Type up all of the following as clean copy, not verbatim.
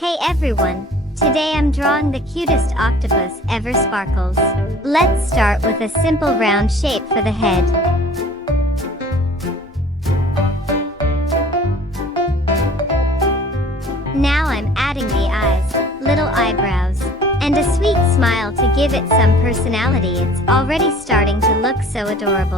Hey everyone! Today I'm drawing the cutest octopus ever, Sparkles. Let's start with a simple round shape for the head. Now I'm adding the eyes, little eyebrows, and a sweet smile to give it some personality. It's already starting to look so adorable.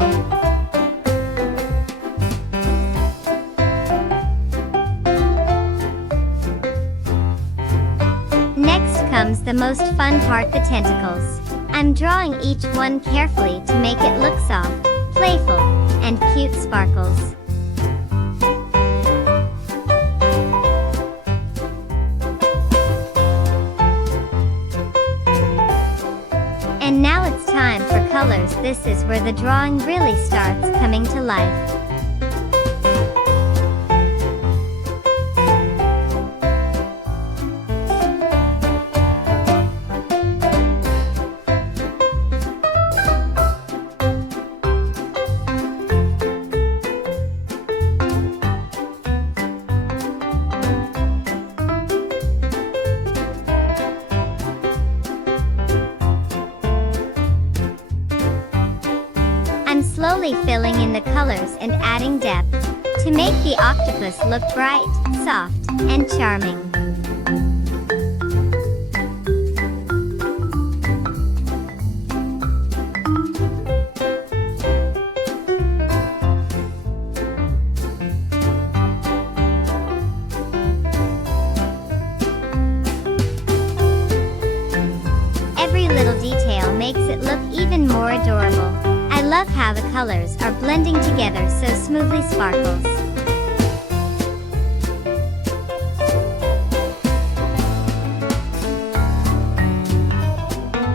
Next comes the most fun part, the tentacles. I'm drawing each one carefully to make it look soft, playful, and cute. Sparkles. And now it's time for colors. This is where the drawing really starts coming to life. I'm slowly filling in the colors and adding depth to make the octopus look bright, soft, and charming. Every little detail makes it look even more adorable. I love how the colors are blending together so smoothly. Sparkles.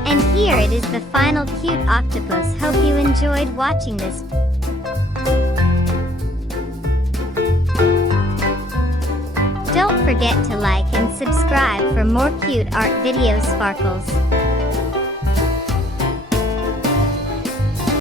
And here it is, the final cute octopus. Hope you enjoyed watching this. Don't forget to like and subscribe for more cute art videos. Sparkles.